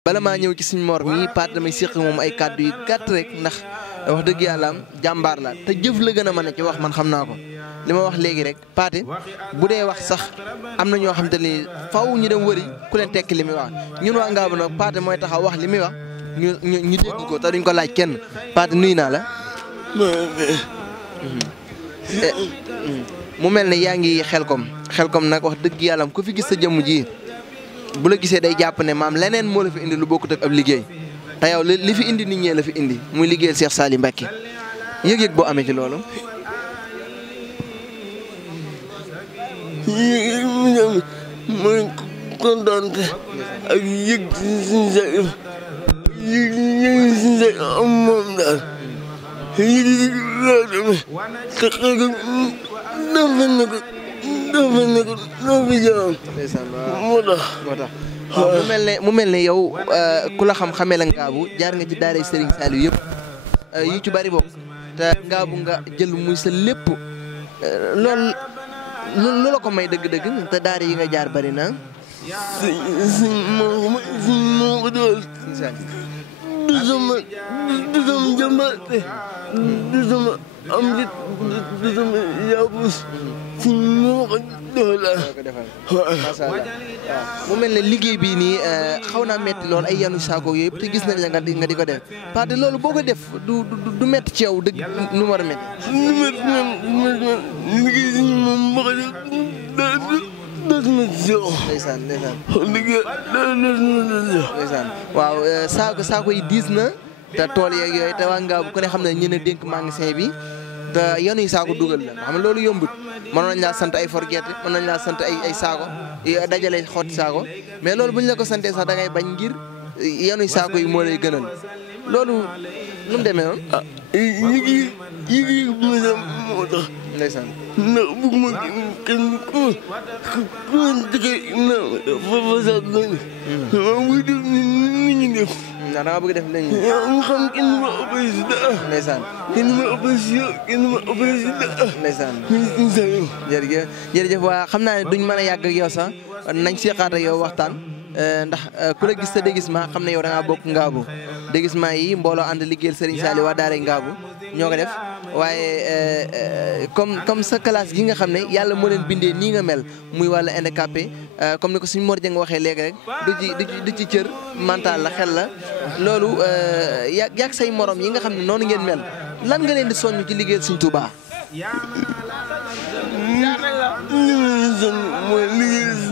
bala maa ñëw ci suñ Mor mi Pathé damay séq moom ay kàddu yu gàtt rek ndax wax dëgg yàlla am jàmbaar la te jëf la gën a mën a ci wax man xam naa ko li ma wax léegi rek Pathé bu dee wax sax am na ñoo xam te ni faw ñu dem wëri ku leen tekki li muy wax ñun waa Ngabou nag Pathé mooy taxaw wax li muy wax ñu dégg ko te duñ ko laaj kenn Pathé nuyu naa la. mu mel ne yaa ngi xelkom nag wax dëgg yàlla ku fi gis sa jëmm ji bu la gisee day jàpp ne maam leneen moo la fi indi lu bokkut ak ab liggéey te yow li fi indi nit ñee la fi indi muy liggéeyal Cheikh Saliou Mbacké yëg-yëg boo amee ci loolu. mooy kontaan ak yëg suñu sa yëg am moom daal yëg loolu te xëy dafa nekk noo fi jawam moo tax mu mel ne yow ku la xam-xamee la Ngabou jaar nga ci daara Serigne Saliou yëpp yu ci bari bokk te Ngabou nga jël muy sa lépp loolu la ko may dëgg-dëgg te daara yi nga jaar bari na. moo ko dool du sama jàmbaate du sama am dit du sama yaabus moo ko doolaa. macha allah mu mel ne liggéey bii nii xaw naa metti lool ay yanu saako yooyu yëpp te gis nañ la nga di ko def Pathé loolu boo ko def du metti ci yow dëgg nu mu war a metti. nu metti man liggéey si moom boo ko def dootuma si yow. ndeysaan. ndeysaan. waaw saako yi diis na te tool yeeg yooyu te waa Ngabou ku ne xam ne ñu ne dénk magasin bi te yanu saako dugal la xam ne loolu yombut. mënoon nañ laa sant ay forgette mën nañ laa sant ay saako dajale xotti saako mais loolu bu ñu la ko santee sax da ngay bañ ngir yanuy saako yi moo lay gënal loolu nu mu demee noonu. ah yëg-yëg bu ma dem moo tax. ndeysaan. ndax bëgguma kenn ku dëkkee na fa sax doon. maa ngi def ni ñu def. ndax da nga bëgg def léegi. nga xam kenn du ma ëppale si dara. ndeysaan. kenn du ma ëppale si yow kenn du ma ëppale si dara. ndeysaan. jërëjëf waa xam naa ne duñ mën a yàgg ak yow sax nañ seqaat ak yow waxtaan ndax ku la gis sa déguisement xam ne yow da ngaa bokk Ngabou déguisement yi mbooloo ànd liggéeyal Serigne Saliou waa Daara Ngabou ñoo ko def waaye comme sa classe gi nga xam ne yàlla moo leen bindee nii nga mel muy wàllu handicapé comme ni ko suñu Mor Dieng waxee léegi rek du ci cër mental la xel la loolu yàgg say morom yi nga xam ne noonu ngeen mel lan nga leen di soññ ci liggéeyal Serigne Touba. mooy liggéey si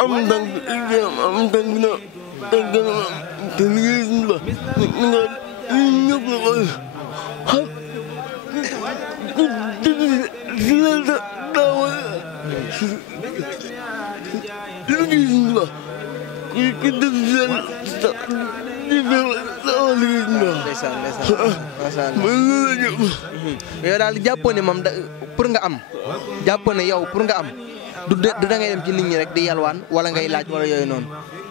am tànk na te liggéey si nga ñëpp la ko xam si la daawa liggéey si ku def si la yow daal jàppoo ne moom pour nga am jàppoo ne yow pour nga am du da ngay dem ci nit ñi rek di yalwaan wala ngay laaj wala yooyu noonu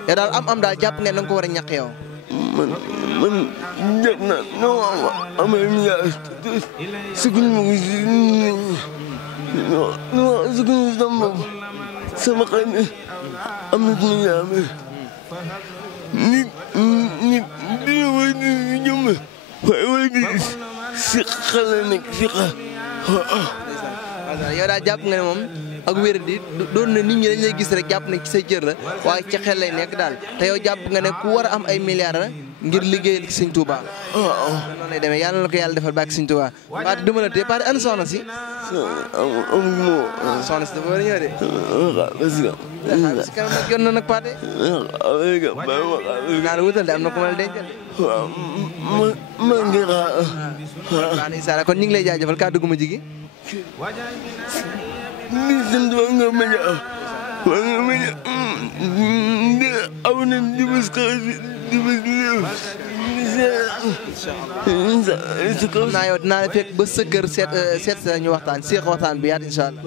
yow daal am daal jàpp ngeen da nga ko war a ñàkk yow. man jàpp naa noo amee milliard sukkandiku si sukkandiku sama bopp sama xel mi am na suñu yaame nit dina wéy di jëmm waaye di si xale nekk si xel. yow daal jàpp nga ne moom ak wér di doon na nit ñi dañ lay gis rek jàpp nañ ci say cër la waaye ci xel lay nekk daal te yow jàpp nga ne ku war a am ay milliards la ngir liggéeyal ci Sëñ Touba. noonu lay demee yàlla na ko yàlla defal bàkk Sëñ Touba. Pathé du ma la téye Pathé ana soxna si. soxna si dafa war a ñëw de. si kanam nag jot na nag Pathé. naa la wutal de am na ku ma la dencal. waaw man ngi xaar. waaw incha allah kon ñu ngi lay jaajëfal kàddu gu ma jigi. lii sant ba nga mën a am nga mën a aw na di bés xam naa yow dinaa la fekk ba sa kër seet ñu waxtaan seex waxtaan bi yaat incha allah.